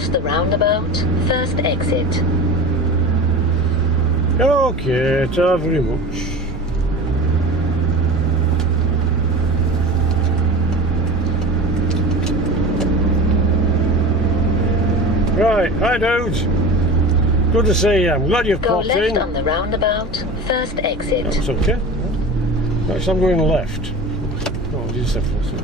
Cross the roundabout, first exit. Okay, thank you very much. Right, hi dudes. Good to see you. I'm glad you've Go popped left in. on the roundabout, first exit. That's okay. Actually, I'm going left. Oh, I did say first.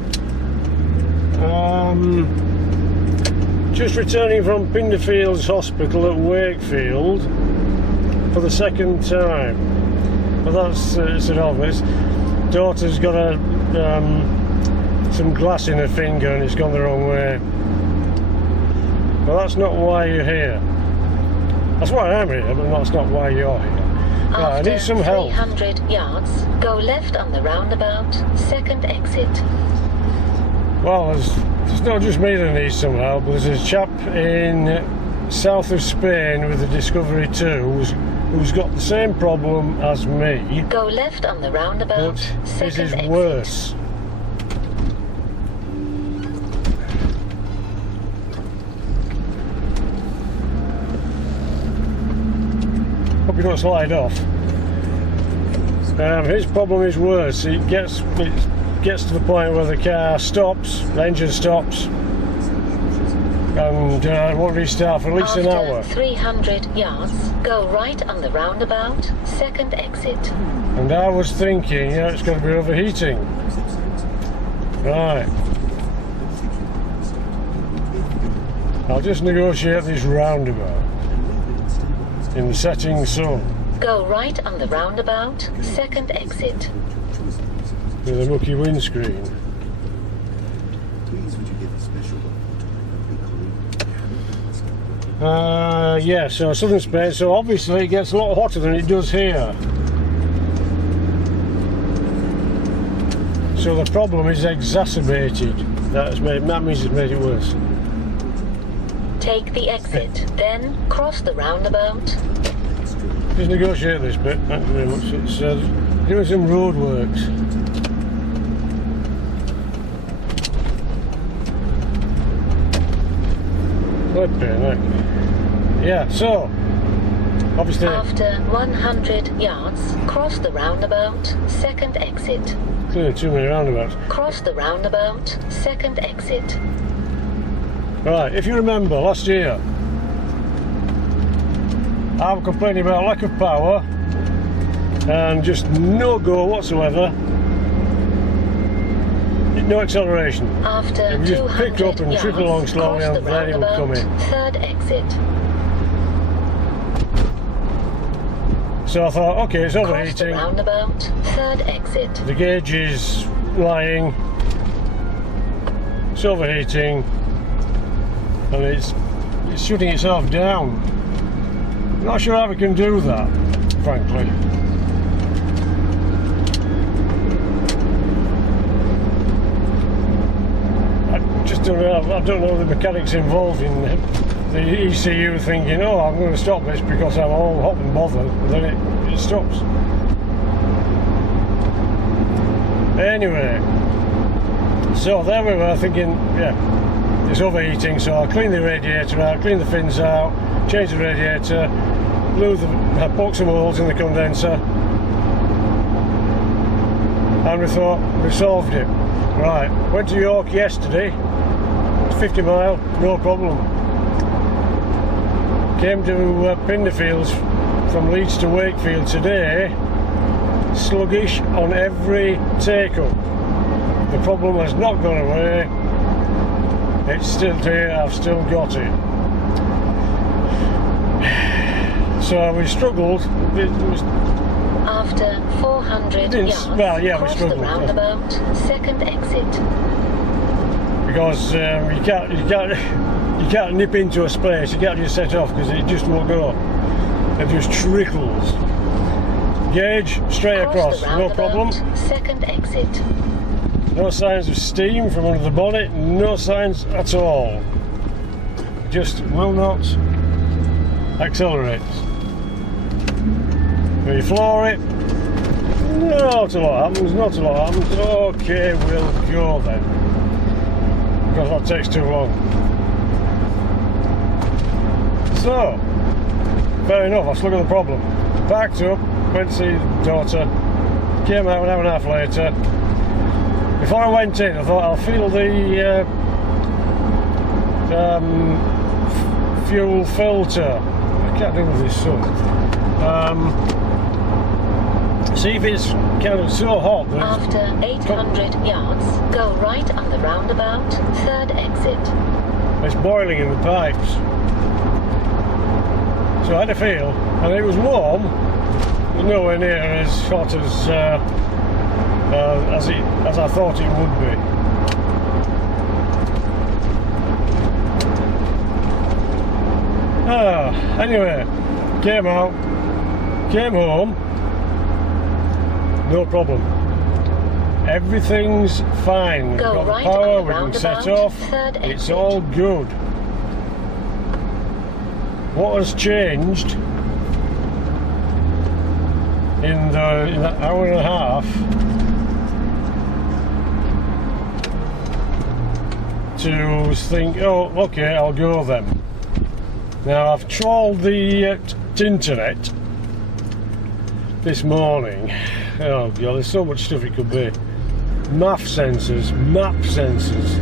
Just returning from Pinderfields Hospital at Wakefield for the second time. But that's it's an obvious. Daughter's got some glass in her finger and it's gone the wrong way. Well, that's not why you're here. That's why I'm here, but that's not why you're here. Right, I need some help. 300 yards, go left on the roundabout, second exit. Well, there's not just me that needs some help. There's a chap in south of Spain with the Discovery 2 who's got the same problem as me. Go left on the roundabout, But second this is exit. worse. Hope you don't slide off. His problem is worse. It gets to the point where the car stops, the engine stops, and won't restart for at least an hour. After 300 yards, go right on the roundabout, second exit. And I was thinking, yeah, it's going to be overheating. Right. I'll just negotiate this roundabout in the setting sun Go right on the roundabout, second exit. with a mucky windscreen. Yeah, so southern Spain, so obviously it gets a lot hotter than it does here. So the problem is exacerbated. That means it's made it worse. Take the exit, then cross the roundabout. Just negotiate this bit, thank you very much. It's doing some road works. Flipping heck. Yeah, so obviously After 100 yards, cross the roundabout, second exit. clearly too many roundabouts. Cross the roundabout, second exit. Right, if you remember last year, I was complaining about lack of power and just no go whatsoever, no acceleration. After It would just 200 pick up and yards, trickle along slowly cross and the then it would come roundabout, in. third exit. So I thought, okay, it's Cross the overheating. roundabout, third exit. The gauge is lying. It's overheating, and it's shutting itself down. Not sure how we can do that, frankly. I just don't know. I don't know the mechanics involved in the ECU thinking, oh, I'm going to stop this because I'm all hot and bothered, and then it stops. Anyway, so there we were thinking, yeah, it's overheating, so I'll clean the radiator out, clean the fins out, change the radiator, poke some holes in the condenser, and we thought we've solved it. Right, went to York yesterday, 50 mile, no problem. Came to Pinderfields from Leeds to Wakefield today, sluggish on every take-up. The problem has not gone away, it's still here, I've still got it. So we struggled. After 400 yards, well, yeah, we cross struggled, the roundabout, second exit. Because you can't nip into a space, you can't just set off because it just won't go. It just trickles. Gauge straight Cross across, the no problem. roundabout, second exit. No signs of steam from under the bonnet, no signs at all. Just will not accelerate. When you floor it, not a lot happens, not a lot happens. Okay, we'll go then. Because that takes too long. So, fair enough, I was looking at the problem. Parked up, went to see daughter, came out an hour and a half later. Before I went in, I thought I'll feel the fuel filter. I can't do with this sun. See if it's kind of so hot that After 800 yards, go right on the roundabout, third exit. it's boiling in the pipes. So I had a feel, and it was warm, but nowhere near as hot as I thought it would be. Anyway, came out, came home, no problem. Everything's fine. We've Go got right the power, on the we can set roundabout, off, third it's exit. all good. What has changed in that hour and a half to think, oh, okay, I'll go then. Now, I've trawled the internet this morning. Oh god, there's so much stuff it could be. MAF sensors, map sensors,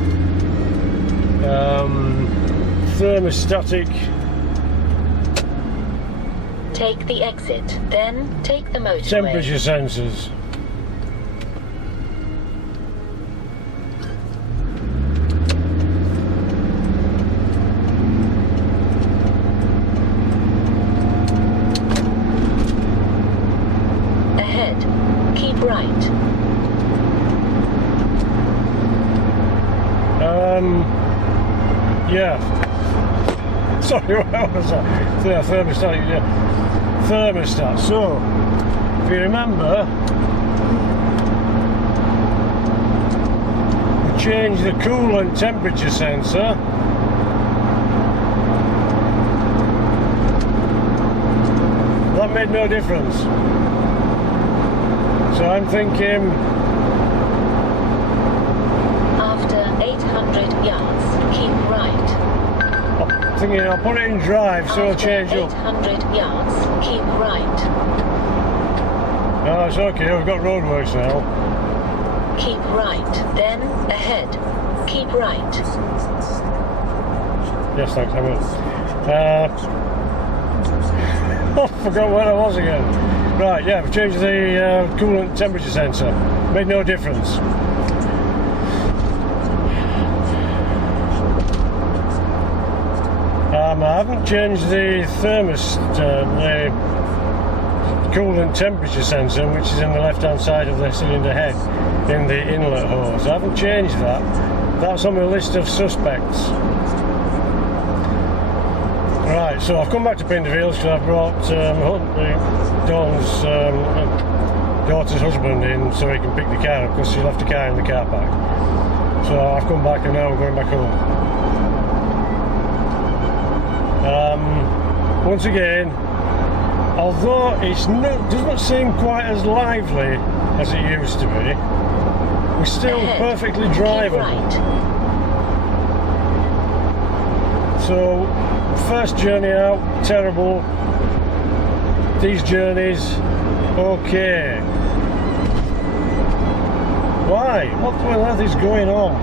thermostatic. Take the exit, then take the motorway. Temperature sensors. Ahead, keep right. Yeah. Sorry, what was that? Yeah, thermostatic, yeah. Thermostat. So, if you remember, we changed the coolant temperature sensor. That made no difference. So I'm thinking, After 800 yards, keep right. I'll put it in drive so it'll change up. 800 yards, keep right. Oh, it's okay, we've got roadworks now. Keep right, then ahead. Keep right. Yes, thanks, I will. I forgot where I was again. Right, yeah, we've changed the coolant temperature sensor. Made no difference. I haven't changed the the coolant temperature sensor, which is in the left-hand side of the cylinder head, in the inlet hose. I haven't changed that. That's on my list of suspects. Right, so I've come back to Pinderfields because I've brought Dawn's daughter's husband in so he can pick the car up because she left the car in the car park. So I've come back and now I'm going back home. Once again, although it doesn't seem quite as lively as it used to be, we're still Ahead, perfectly keep drivable. right. So, first journey out, terrible. These journeys, okay. Why? What on earth is going on?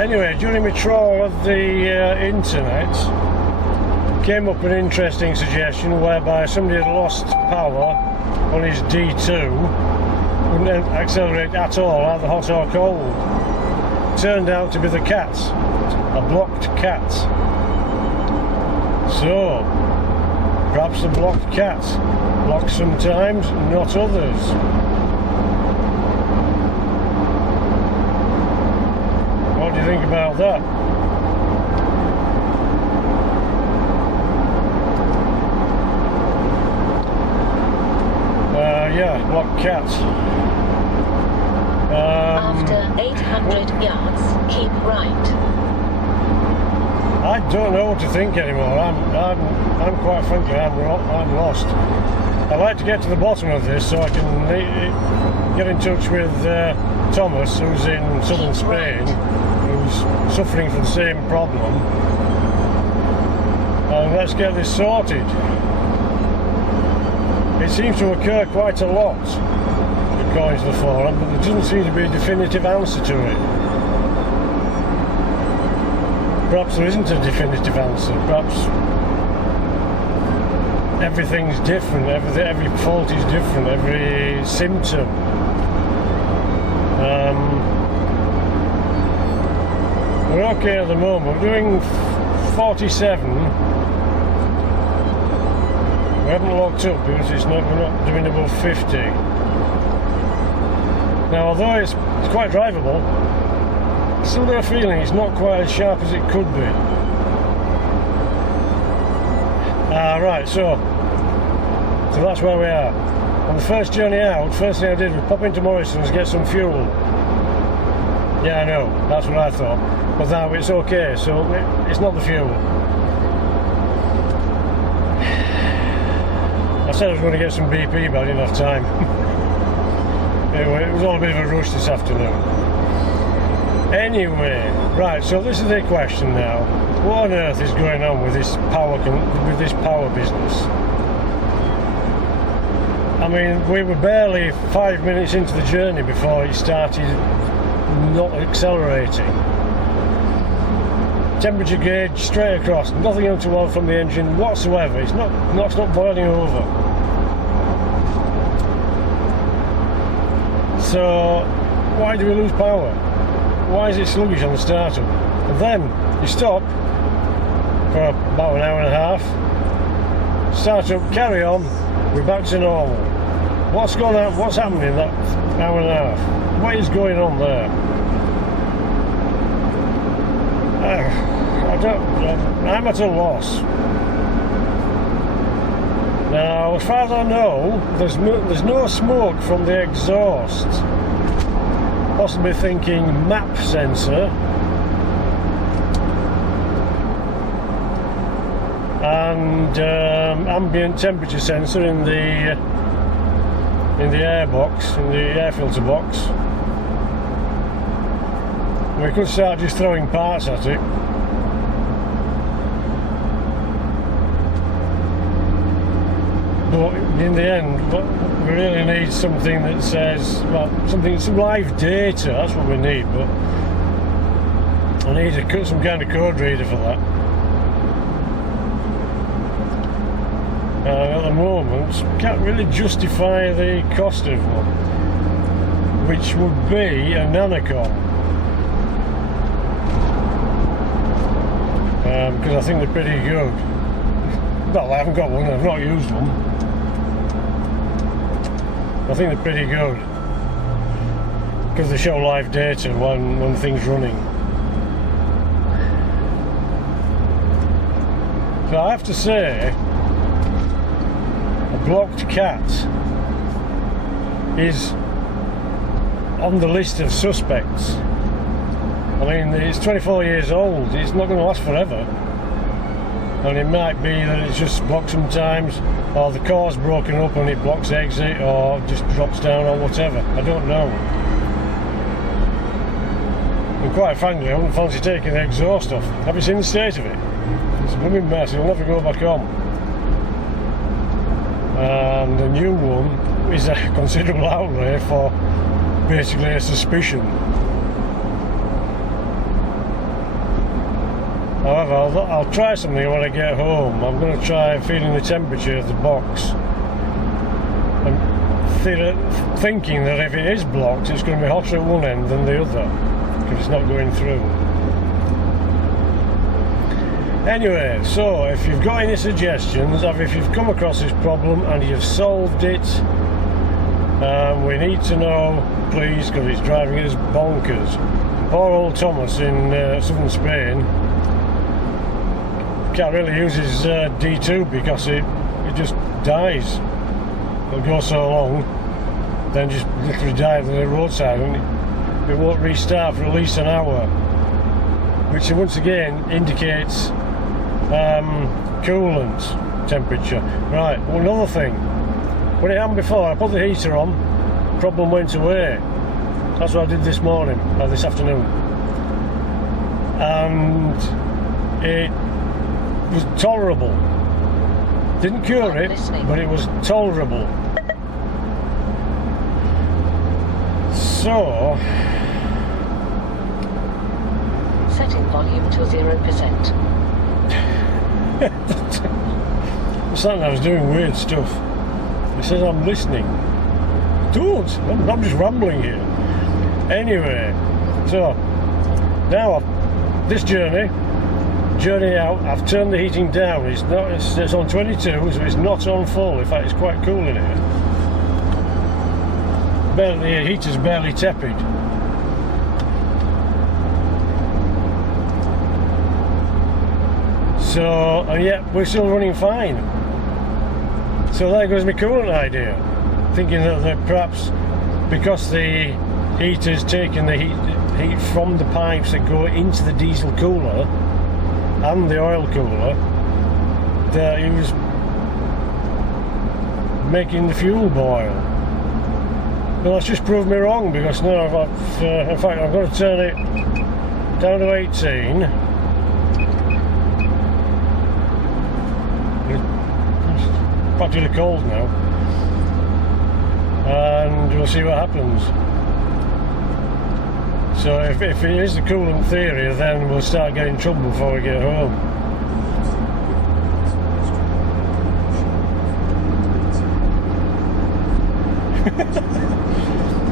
Anyway, during my trawl of the internet, came up an interesting suggestion whereby somebody had lost power on his D2, wouldn't accelerate at all, either hot or cold. Turned out to be the cat, a blocked cat. So, perhaps the blocked cat blocks sometimes, not others. What do you think about that? Yeah, blocked cat. After 800 yards, keep right. I don't know what to think anymore. I'm quite frankly, I'm lost. I'd like to get to the bottom of this so I can get in touch with Thomas, who's in southern Spain, who's suffering from the same problem. and let's get this sorted. It seems to occur quite a lot, according to the forum, but there doesn't seem to be a definitive answer to it. Perhaps there isn't a definitive answer. Perhaps everything's different. Every fault is different. Every symptom. We're okay at the moment. We're doing 47. We haven't locked up because we're not doing above 50. Now, although it's quite drivable, I still got a feeling it's not quite as sharp as it could be. Right, so that's where we are. On the first journey out, first thing I did was pop into Morrison's, get some fuel. Yeah, I know, that's what I thought. But now it's okay, so it's not the fuel. I said I was going to get some BP, but I didn't have time. Anyway, it was all a bit of a rush this afternoon. Anyway, right, so this is the question now. What on earth is going on with this power business? I mean, we were barely 5 minutes into the journey before it started not accelerating. Temperature gauge straight across, nothing untoward from the engine whatsoever. It's not boiling over. So why do we lose power? Why is it sluggish on the startup? And then you stop for about an hour and a half, start up, carry on, we're back to normal. What's going on? What's happening in that hour and a half? What is going on there? I'm at a loss. Now, as far as I know, there's no smoke from the exhaust. Possibly thinking map sensor. And ambient temperature sensor in the air box, in the air filter box. We could start just throwing parts at it. But in the end, we really need something that says, well, some live data. That's what we need. But I need some kind of code reader for that. At the moment, can't really justify the cost of one, which would be a nanocom. Because I think they're pretty good. Well, I haven't got one, I've not used one. I think they're pretty good because they show live data when things running. So I have to say, a blocked cat is on the list of suspects. I mean, it's 24 years old, it's not going to last forever. And it might be that it's just blocked sometimes, or the car's broken up and it blocks exit, or just drops down, or whatever. I don't know. And quite frankly, I wouldn't fancy taking the exhaust off. Have you seen the state of it? It's a blooming mess, it'll never go back on. And the new one is a considerable outlay for basically a suspicion. However, I'll try something when I get home. I'm going to try feeling the temperature of the box and thinking that if it is blocked, it's going to be hotter at one end than the other because it's not going through. Anyway, so if you've got any suggestions, or if you've come across this problem and you've solved it, we need to know, please, because it's driving us bonkers. Poor old Thomas in southern Spain can't really use his D2 because it just dies. It'll go so long, then just literally die on the roadside, and it won't restart for at least an hour, which once again indicates coolant temperature. Right, well, another thing, when it happened before, I put the heater on, problem went away. That's what I did this morning, this afternoon, and it was tolerable. Didn't cure it, but it was tolerable. So, setting volume to 0%. I was doing weird stuff. It says I'm listening. Don't! I'm just rambling here. Anyway, so now this journey out, I've turned the heating down. It's on 22, so it's not on full. In fact, it's quite cool in here. The heater's barely tepid. So, and yet we're still running fine. So there goes my coolant idea. Thinking that perhaps because the heater's taking the heat from the pipes that go into the diesel cooler and the oil cooler, that it was making the fuel boil. Well, that's just proved me wrong, because now in fact I've got to turn it down to 18. It's practically cold now, and we'll see what happens. So if it is the coolant theory, then we'll start getting trouble before we get home.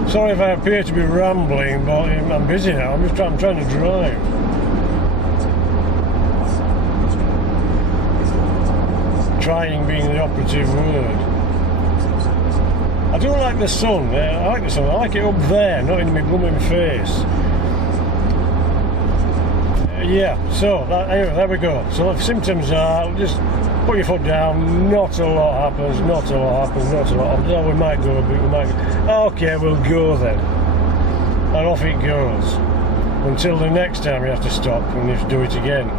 Sorry if I appear to be rambling, but I'm busy now. I'm trying to drive. Trying being the operative word. I don't like the sun. I like the sun. I like it up there, not in my blooming face. Yeah. So anyway, there we go. So the symptoms are just put your foot down. Not a lot happens. Not a lot happens. Not a lot happens. Oh, we might go a bit. We might. Okay, we'll go then. And off it goes. Until the next time you have to stop and you have to do it again.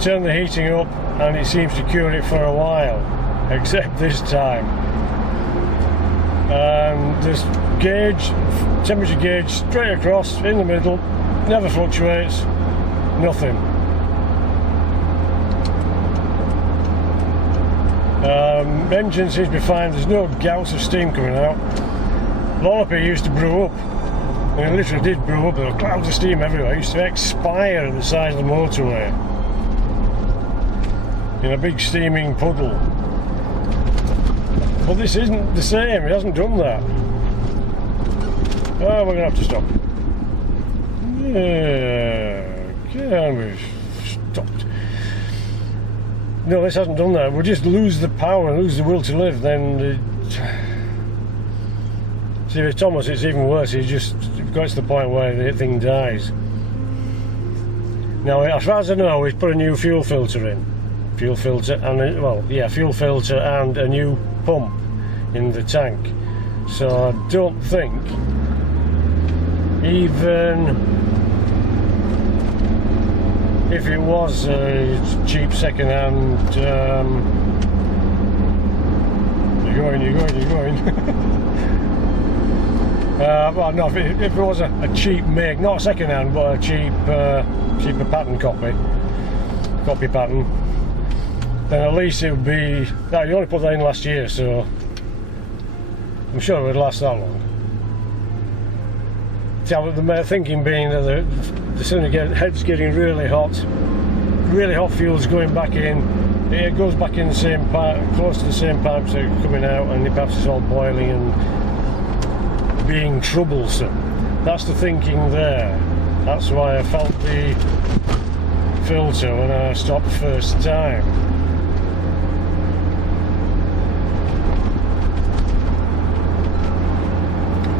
Turn the heating up, and it seems to cure it for a while, except this time. And this gauge, temperature gauge, straight across in the middle, never fluctuates, nothing. Engine seems to be fine. There's no gouts of steam coming out. A lot of it used to brew up. And it literally did brew up. There were clouds of steam everywhere. It used to expire at the side of the motorway in a big steaming puddle. But this isn't the same. It hasn't done that. Oh, we're going to have to stop. Yeah, we've stopped. No, this hasn't done that. We'll just lose the power and lose the will to live. Then, see, with Thomas, it's even worse. He just got to the point where the thing dies. Now, as far as I know, he's put a new fuel filter in. Fuel filter and fuel filter and a new pump in the tank. So I don't think even if it was a cheap second-hand, you're going. Well, no, if it was a cheap make, not second-hand, but a cheaper pattern copy pattern, then at least it would be. No, you only put that in last year, so I'm sure it would last that long. So the thinking being that the sooner head's getting really hot fuel's going back in, it goes back in the same pipe, close to the same pipes that are coming out, and perhaps it's all boiling and being troublesome. That's the thinking there. That's why I felt the filter when I stopped first time.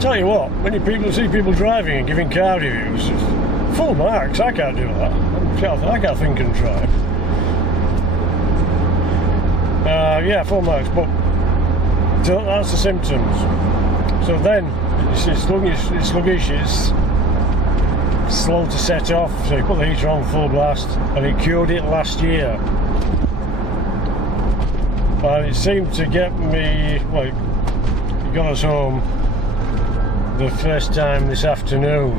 Tell you what, when you see people driving and giving car reviews, full marks. I can't do that. I can't think and drive. Yeah, full marks. But so that's the symptoms. So then it's sluggish. It's slow to set off. So you put the heater on full blast, and it cured it last year. And it seemed to get me. Well, it got us home the first time this afternoon,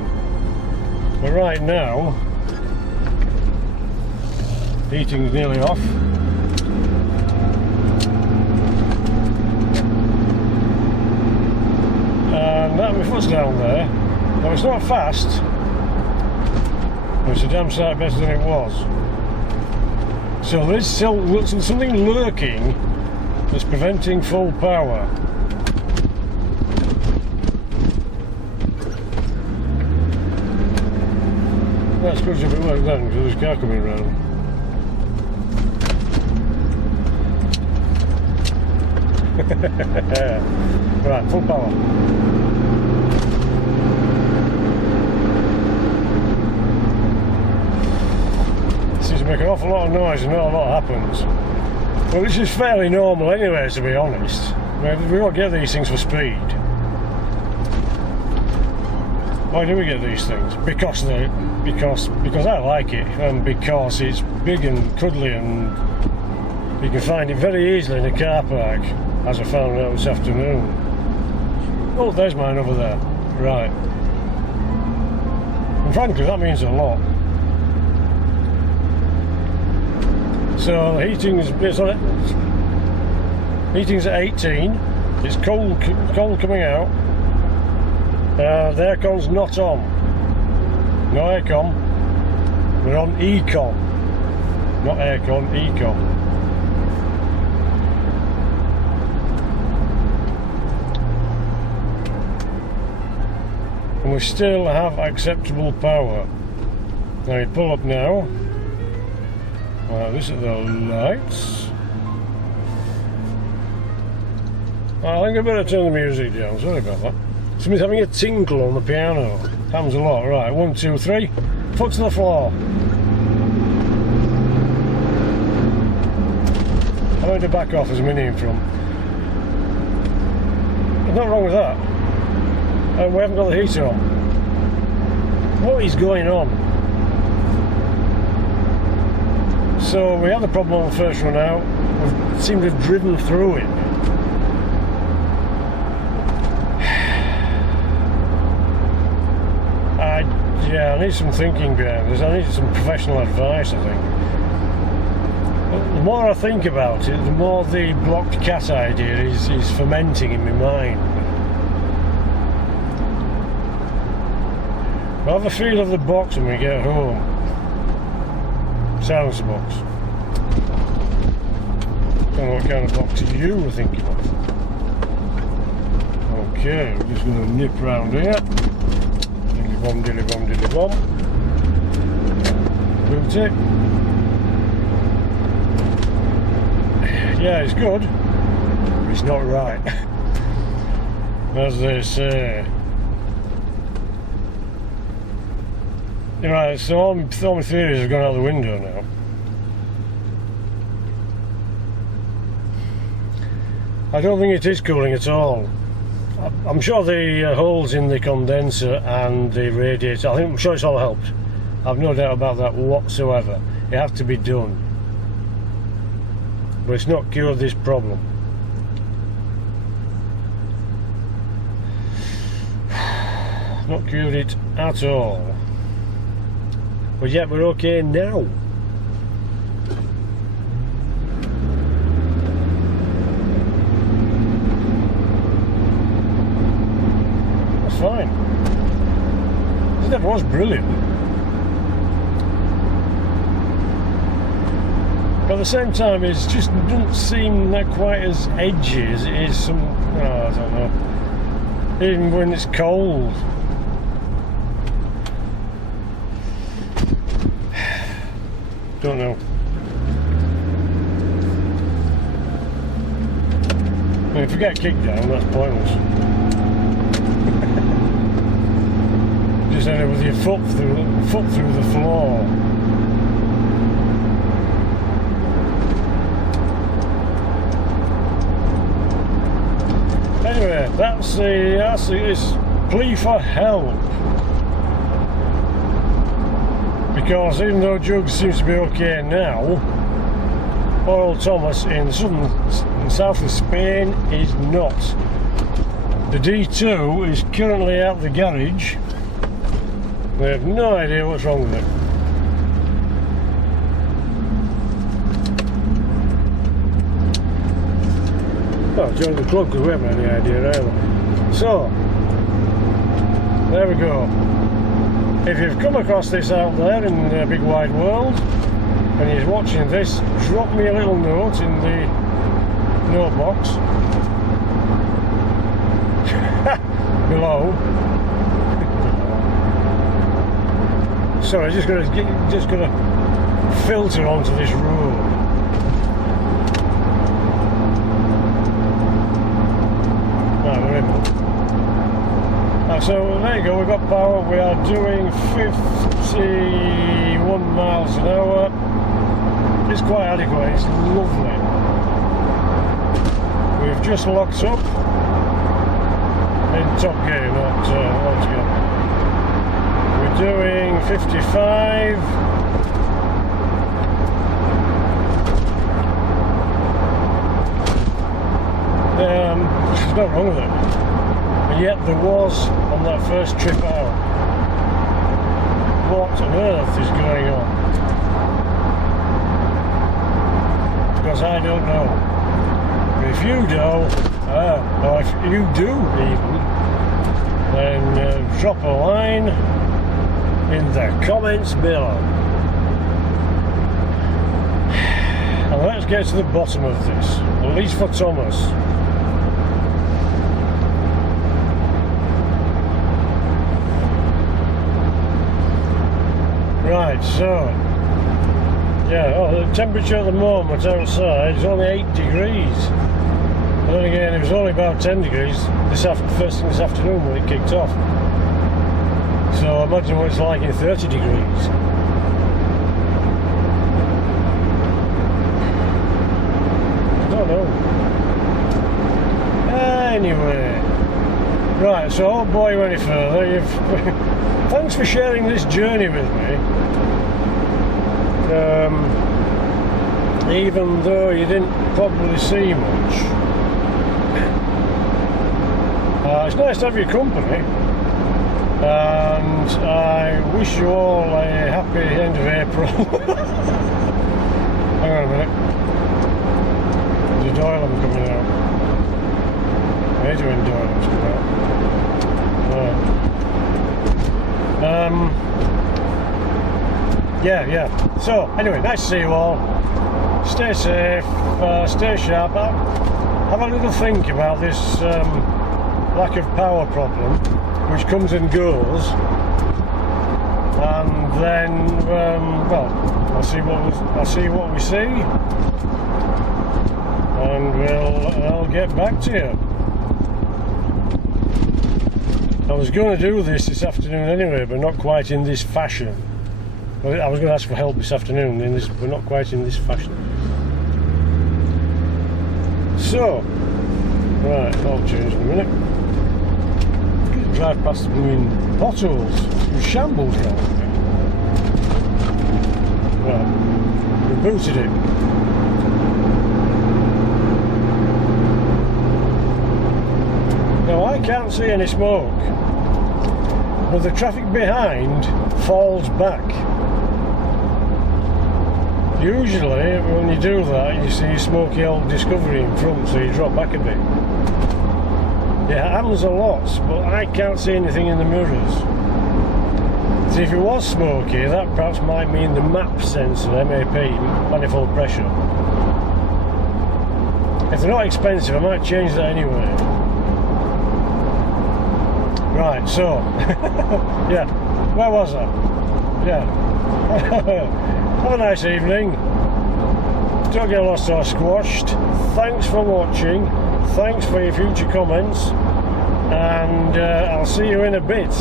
but right now Heating's nearly off. And that my foot's down there. Now it's not fast, but it's a damn sight better than it was. So there's still something lurking that's preventing full power. That's good if it worked then, because there's a car coming around. Right, full power. Seems to make an awful lot of noise and not a lot happens. Well, this is fairly normal anyway, to be honest. We don't get these things for speed. Why do we get these things? Because I like it, and because it's big and cuddly, and you can find it very easily in a car park, as I found out this afternoon. Oh, there's mine over there. Right. And frankly, that means a lot. So heating's at 18. It's cold coming out. The aircon's not on. No aircon. We're on econ. Not aircon, econ. And we still have acceptable power. Now you pull up now. This is the lights. I think I better turn the music down, sorry about that. Somebody's having a tinkle on the piano. Happens a lot. Right, 1, 2, 3. Foot to the floor. I'm going to back off as I'm in front. There's nothing wrong with that. We haven't got the heater on. What is going on? So we had the problem on the first run out. We seem to have driven through it. Yeah, I need some thinking behind this. I need some professional advice, I think. But the more I think about it, the more the blocked cat idea is fermenting in my mind. We'll have a feel of the box when we get home. Silence the box. I don't know what kind of box you were thinking of. Okay, we're just going to nip round here. Dilly bomb, dilly bomb, dilly bomb. Boot it. Yeah, it's good, but it's not right. As they say. Right, so all my theories have gone out the window now. I don't think it is cooling at all. I'm sure the holes in the condenser and the radiator, I'm sure it's all helped. I've no doubt about that whatsoever. It has to be done. But it's not cured this problem. Not cured it at all. But yet we're okay now. That's fine. That was brilliant. But at the same time, it just doesn't seem that quite as edgy as it is some. Oh, I don't know. Even when it's cold. Don't know. I mean, if you get kicked down, that's pointless. Just end up with your foot through the floor. Anyway, that's this plea for help. Because even though Jugs seems to be okay now, poor old Thomas in south of Spain is not. The D2 is currently out the garage. We have no idea what's wrong with it. not joined the club because we haven't any idea either. So, there we go. If you've come across this out there in the big wide world and you're watching this, drop me a little note in the note box below. Sorry, just gonna filter onto this road. Right, we're in. So there you go, we've got power. We are doing 51 miles an hour. It's quite adequate, it's lovely. We've just locked up in top gear, not altogether. We're doing 55. There's nothing wrong with it. And yet there was on that first trip out. What on earth is going on? Because I don't know. But if you know, or if you do even, then drop a line in the comments below. And let's get to the bottom of this, at least for Thomas. Right, so yeah, the temperature at the moment outside is only 8 degrees. But then again, it was only about 10 degrees first thing this afternoon when it kicked off. So imagine what it's like in 30 degrees. I don't know. Anyway, right. So I won't bore you any further. Thanks for sharing this journey with me. Even though you didn't probably see much. It's nice to have your company, and I wish you all a happy end of April. Hang on a minute. There's a Doyle'em coming out. I hate when Doyle'ems come out. Yeah. So, anyway, nice to see you all. Stay safe, stay sharp. Have a little think about this lack of power problem, which comes and goes. And then, well, I'll see what we see, and I'll get back to you. I was going to do this afternoon anyway, but not quite in this fashion. Well, I was going to ask for help this afternoon, but not quite in this fashion. So, right, I'll change in a minute. Drive past the blooming potholes and shambles around here. Right, we booted it. Now I can't see any smoke, but the traffic behind falls back. Usually when you do that you see smoky old Discovery in front, so you drop back a bit. It happens a lot, but I can't see anything in the mirrors. So if it was smoky, that perhaps might mean the MAP sensor, MAP, manifold pressure. If they're not expensive, I might change that anyway. Right, so, yeah, where was I? Yeah. Have a nice evening. Don't get lost or squashed. Thanks for watching. Thanks for your future comments. And I'll see you in a bit.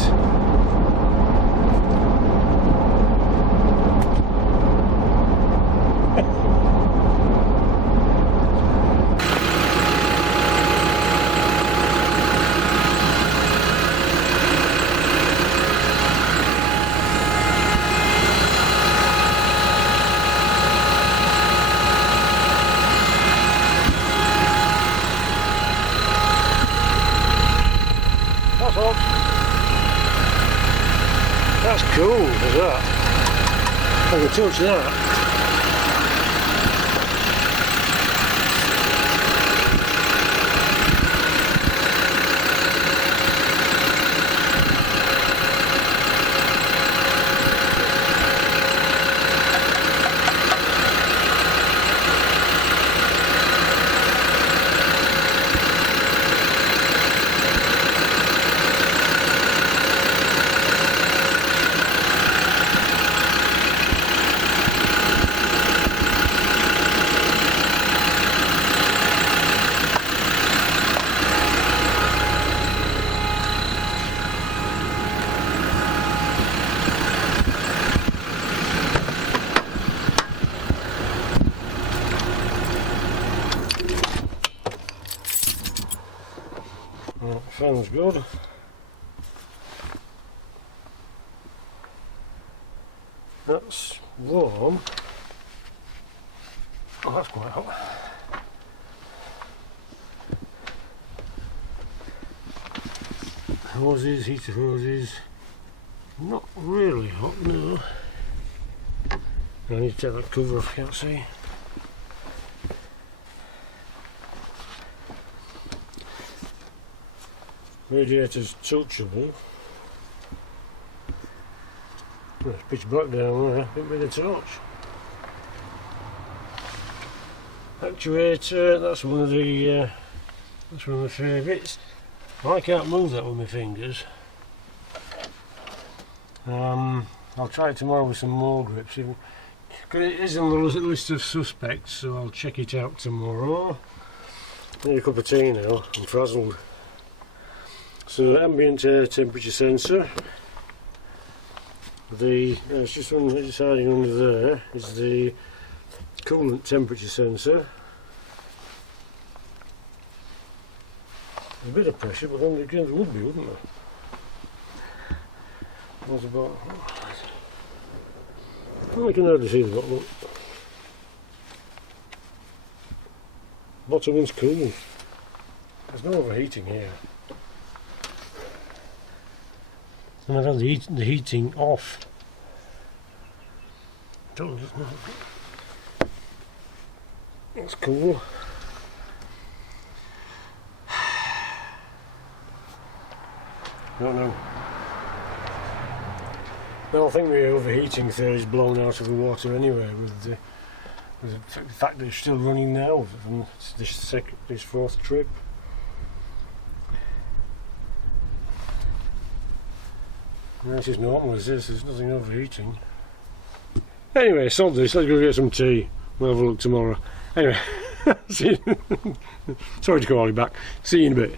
That's cool, is that? I can touch that. fan's good. That's warm. Oh, that's quite hot. Hoses, heater hoses. Not really hot, no. I need to take that cover off, can't see. Radiator's touchable. Oh, it's pitch black down there, bit with a torch. Actuator, that's one of my favourites. I can't move that with my fingers. I'll try it tomorrow with some more grips. It is on the list of suspects, so I'll check it out tomorrow. Need a cup of tea now, I'm frazzled. So ambient air temperature sensor. It's just deciding under there is the coolant temperature sensor. There's a bit of pressure, but then again there would be, wouldn't there? What about? Oh, I can hardly see the bottom. Bottom one's cool. There's no overheating here. And I've had the heating off. That's cool. Don't know. Well, I think the overheating theory is blown out of the water anyway, with the fact that it's still running now from this fourth trip. This is normal as this, there's nothing overheating. Anyway, sod this, let's go get some tea. We'll have a look tomorrow. Anyway, see you. Sorry to call you back. See you in a bit.